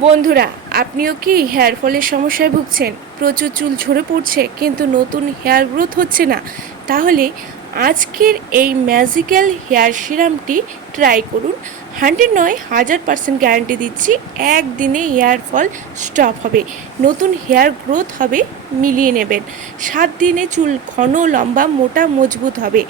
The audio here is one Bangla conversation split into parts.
বন্ধুরা, আপনিও কি হেয়ার ফলের সমস্যায় ভুগছেন? প্রচুর চুল ঝরে পড়ছে, কিন্তু নতুন হেয়ার গ্রোথ হচ্ছে না। তাহলে আজকের এই ম্যাজিক্যাল হেয়ার সিরামটি ট্রাই করুন। হান্ড্রেড নয় হাজার পার্সেন্ট গ্যারান্টি দিচ্ছি, একদিনে হেয়ার ফল স্টপ হবে। নতুন হেয়ার গ্রোথ হবে, মিলিয়ে নেবেন। সাত দিনে চুল ঘন, লম্বা, মোটা, মজবুত হবে।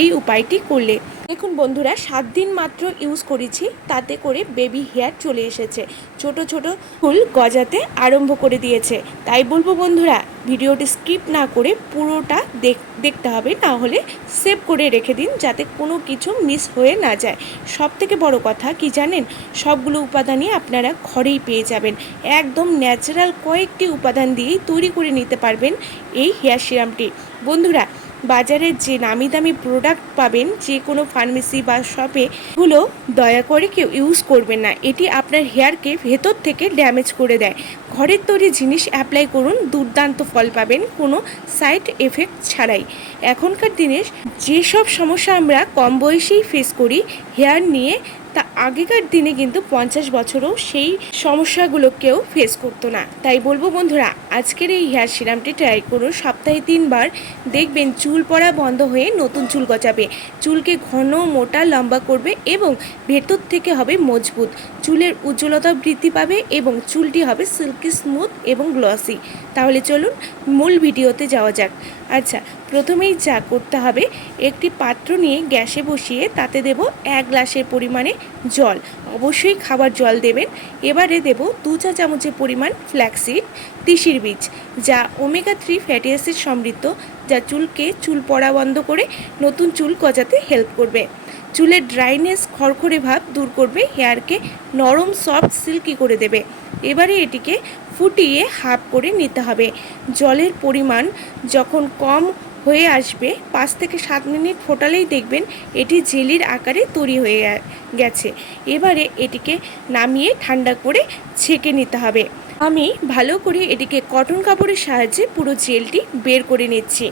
এই উপায়টি করলে। দেখুন বন্ধুরা, সাত দিন মাত্র ইউজ করেছি, তাতে করে বেবি হেয়ার চলে এসেছে। ছোট ছোট ফুল গজাতে আরম্ভ করে দিয়েছে। তাই বলব বন্ধুরা, ভিডিওটি স্কিপ না করে পুরোটা দেখ, দেখতে হবে, না হলে সেভ করে রেখে দিন যাতে কোনো কিছু মিস হয়ে না যায়। সব থেকে বড় কথা, কি জানেন? সবগুলো উপাদানই আপনারা ঘরেই পেয়ে যাবেন। একদম ন্যাচারাল কয়েকটি উপাদান দিয়েই তৈরি করে নিতে পারবেন এই হেয়ার সিরামটি বন্ধুরা বাজারে যে নামি দামি প্রোডাক্ট পাবেন, যে কোনো ফার্মেসি বা শপে গুলো দয়া করে কেউ ইউজ করবেন না। এটি আপনার হেয়ারকে ভেতর থেকে ড্যামেজ করে দেয়। ঘরের তৈরি জিনিস অ্যাপ্লাই করুন, দুর্দান্ত ফল পাবেন, কোনো সাইড এফেক্ট ছাড়াই। এখনকার দিনে যেসব সমস্যা আমরা কম বয়সেই ফেস করি হেয়ার নিয়ে তা আগেকার দিনে কিন্তু পঞ্চাশ বছরও সেই সমস্যাগুলোকেও ফেস করতো না। তাই বলব বন্ধুরা, আজকের এই হেয়ার সিরামটি ট্রাই করুন। সপ্তাহে তিনবার দেখবেন চুল পড়া বন্ধ হয়ে নতুন চুল গজাবে। চুলকে ঘন, মোটা, লম্বা করবে এবং ভেতর থেকে হবে মজবুত। চুলের উজ্জ্বলতা বৃদ্ধি পাবে এবং চুলটি হবে সিল্কি স্মুথ এবং গ্লসি তাহলে চলুন মূল ভিডিওতে যাওয়া যাক। আচ্ছা প্রথমেই যা করতে হবে, একটি পাত্র নিয়ে গ্যাসে বসিয়ে তাতে দেব এক গ্লাসের পরিমাণে জল। অবশ্যই খাবার জল দেবেন। এবারে দেব দু চা চামচের পরিমাণ ফ্ল্যাক্সিড তিসির বীজ, যা ওমেগা থ্রি ফ্যাটি অ্যাসিড সমৃদ্ধ, যা চুলকে চুল পড়া বন্ধ করে নতুন চুল গজাতে হেল্প করবে। চুলের ড্রাইনেস খড়খড়ে ভাব দূর করবে হেয়ারকে নরম সফট সিল্কি করে দেবে। এবারে এটিকে ফুটিয়ে হাফ করে নিতে হবে। জলের পরিমাণ যখন কম হয়ে আসবে। পাঁচ থেকে সাত মিনিট ফোটালেই দেখবেন এটি জেলির আকারে তৈরি হয়ে গেছে। এবারে এটিকে নামিয়ে ঠান্ডা করে ছেঁকে নিতে হবে। আমি ভালো করে এটিকে কটন কাপড়ের সাহায্যে পুরো জেলটি বের করে নিচ্ছি।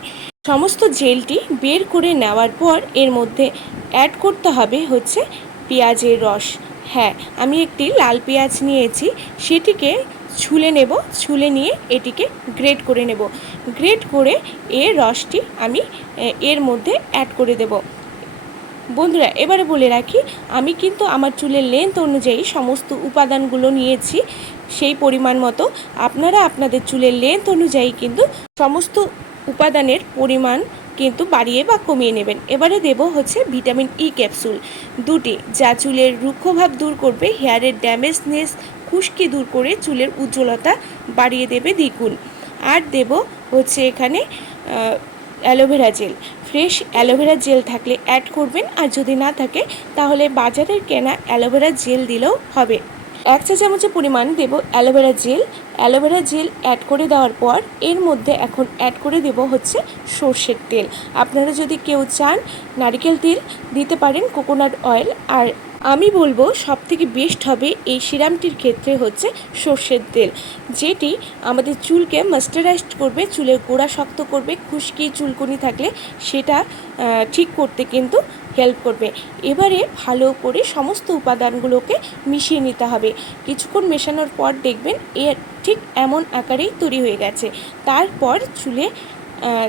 সমস্ত জেলটি বের করে নেওয়ার পর এর মধ্যে অ্যাড করতে হবে হচ্ছে পেঁয়াজের রস। হ্যাঁ আমি একটি লাল পেঁয়াজ নিয়েছি। সেটিকে ছুলে নেব, ছুলে নিয়ে এটিকে গ্রেট করে নেব। গ্রেট করে এর রসটি আমি এর মধ্যে অ্যাড করে দেব। বন্ধুরা, এবারে বলে রাখি, আমি কিন্তু আমার চুলের লেন্থ অনুযায়ী সমস্ত উপাদানগুলো নিয়েছি সেই পরিমাণ মতো। আপনারা আপনাদের চুলের লেন্থ অনুযায়ী কিন্তু সমস্ত উপাদানের পরিমাণ কিন্তু বাড়িয়ে বা কমিয়ে নেবেন। এবারে দেব হচ্ছে ভিটামিন ই ক্যাপসুল দুটি, যা চুলের রুক্ষভাব দূর করবে হেয়ারের ড্যামেজনেস খুশকি দূর করে চুলের উজ্জ্বলতা বাড়িয়ে দেবে দ্বিগুণ। আর দেব হচ্ছে এখানে aloe vera gel. Fresh aloe vera gel থাকলে অ্যাড করবেন, আর যদি না থাকে, তাহলে বাজারের কেনা অ্যালোভেরা জেল দিলেও হবে। এক চা চামচের পরিমাণ দেব aloe vera gel. Aloe vera gel add করে দেওয়ার পর, এর মধ্যে এখন অ্যাড করে দেব হচ্ছে সর্ষের তেল। আপনারা যদি কেউ চান, নারকেল তেল দিতে পারেন, কোকোনাট অয়েল, আর আমি বলব সব থেকে বেস্ট হবে এই সিরামটির ক্ষেত্রে হচ্ছে সর্ষের তেল, যেটি আমাদের চুলকে মাস্টারাইজড করবে, চুলের গোড়া শক্ত করবে, খুশকি চুলকুনি থাকলে সেটা ঠিক করতে কিন্তু হেল্প করবে। এবারে ভালো করে সমস্ত উপাদানগুলোকে মিশিয়ে নিতে হবে। কিছুক্ষণ মেশানোর পর দেখবেন এর ঠিক এমন আকারেই তৈরি হয়ে গেছে। তারপর চুলে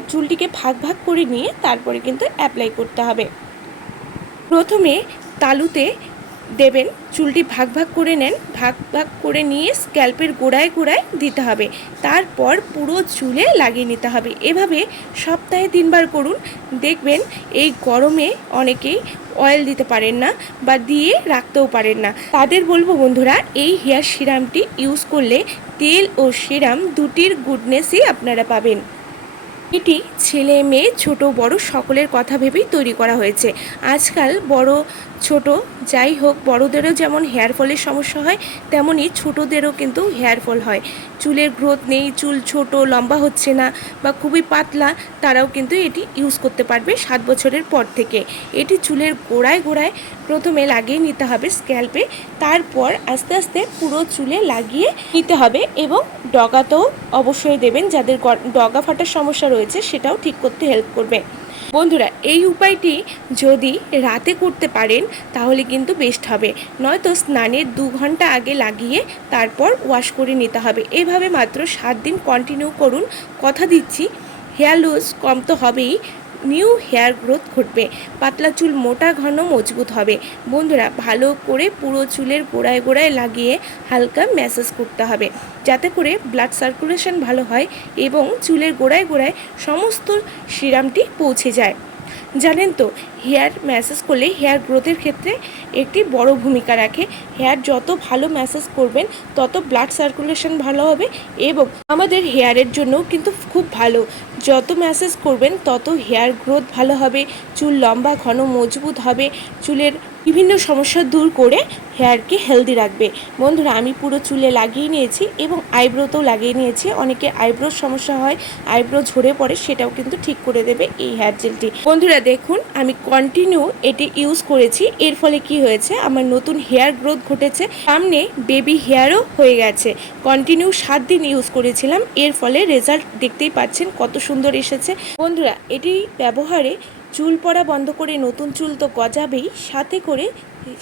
চুলটিকে ভাগ ভাগ করে নিয়ে তারপরে কিন্তু অ্যাপ্লাই করতে হবে। প্রথমে তালুতে দেবেন। চুলটি ভাগ ভাগ করে নেন, ভাগ ভাগ করে নিয়ে স্ক্যাল্পের গোড়ায় গোড়ায় দিতে হবে। তারপর পুরো চুলে লাগিয়ে নিতে হবে। এভাবে সপ্তাহে তিনবার করুন। দেখবেন এই গরমে অনেকেই অয়েল দিতে পারেন না বা দিয়ে রাখতেও পারেন না। তাদের বলব বন্ধুরা, এই হেয়ার সিরামটি ইউজ করলে তেল ও সিরাম দুটির গুডনেসই আপনারা পাবেন। এটি ছেলে, মেয়ে, ছোট, বড় সকলের কথা ভেবেই তৈরি করা হয়েছে। আজকাল বড় ছোট, যাই হোক, বড়দেরও যেমন হেয়ার ফলের সমস্যা হয় তেমনই ছোটদেরও কিন্তু হেয়ার ফল হয়। চুলের গ্রোথ নেই, চুল ছোট, লম্বা হচ্ছে না বা খুবই পাতলা, তারাও কিন্তু এটি ইউজ করতে পারবে সাত বছরের পর থেকে। এটি চুলের গোড়ায় গোড়ায় প্রথমে লাগিয়ে নিতে হবে স্ক্যাল্পে তারপর আস্তে আস্তে পুরো চুলে লাগিয়ে নিতে হবে এবং ডগাতেও অবশ্যই দেবেন, যাদের ডগা ফাটার সমস্যা রয়েছে সেটাও ঠিক করতে হেল্প করবে। বন্ধুরা, এই উপায়টি যদি রাতে করতে পারেন, তাহলে কিন্তু বেস্ট হবে। নয়তো স্নানের দু ঘণ্টা আগে লাগিয়ে তারপর ওয়াশ করে নিতে হবে। এভাবে মাত্র সাত দিন কন্টিনিউ করুন। কথা দিচ্ছি হেয়ার লুজ কম তো হবেই। নিউ হেয়ার গ্রোথ ঘটবে। পাতলা চুল মোটা ঘন মজবুত হবে। বন্ধুরা, ভালো করে পুরো চুলের গোড়ায় গোড়ায় লাগিয়ে হালকা ম্যাসেজ করতে হবে। যাতে করে ব্লাড সার্কুলেশন ভালো হয় এবং চুলের গোড়ায় গোড়ায় সমস্ত সিরামটি পৌঁছে যায়। জানেন তো, হেয়ার ম্যাসেজ করলে হেয়ার গ্রোথের ক্ষেত্রে একটি বড় ভূমিকা রাখে। হেয়ার যত ভালো ম্যাসেজ করবেন, তত ব্লাড সার্কুলেশন ভালো হবে এবং আমাদের হেয়ারের জন্য কিন্তু খুব ভালো। যত ম্যাসেজ করবেন, তত হেয়ার গ্রোথ ভালো হবে, চুল লম্বা, ঘন, মজবুত হবে, চুলের বিভিন্ন সমস্যা দূর করে হেয়ারকে হেলদি রাখবে। বন্ধুরা, আমি পুরো চুলে লাগিয়ে নিয়েছি এবং আইব্রোতেও লাগিয়ে নিয়েছি। অনেকে আইব্রোর সমস্যা হয় আইব্রো ঝরে পড়ে, সেটাও কিন্তু ঠিক করে দেবে এই হেয়ার জেলটি বন্ধুরা, দেখুন, আমি কন্টিনিউ এটি ইউজ করেছি। এর ফলে কি হয়েছে? আমার নতুন হেয়ার গ্রোথ ঘটেছে। সামনে বেবি হেয়ারও হয়ে গেছে। কন্টিনিউ সাত দিন ইউজ করেছিলাম। এর ফলে রেজাল্ট দেখতেই পাচ্ছেন কত সুন্দর এসেছে। বন্ধুরা এটি ব্যবহারে চুল পড়া বন্ধ করে নতুন চুল তো গজাবেই, সাথে করে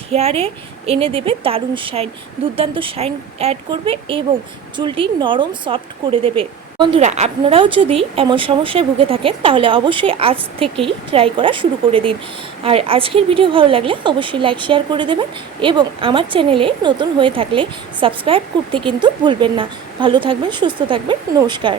হেয়ারে এনে দেবে দারুণ শাইন। দুর্দান্ত শাইন অ্যাড করবে এবং চুলটি নরম সফট করে দেবে। বন্ধুরা, আপনারাও যদি এমন সমস্যায় ভুগে থাকেন, তাহলে অবশ্যই আজ থেকেই ট্রাই করা শুরু করে দিন। আর আজকের ভিডিও ভালো লাগলে অবশ্যই লাইক, শেয়ার করে দেবেন এবং আমার চ্যানেলে নতুন হয়ে থাকলে সাবস্ক্রাইব করতে কিন্তু ভুলবেন না। ভালো থাকবেন, সুস্থ থাকবেন, নমস্কার।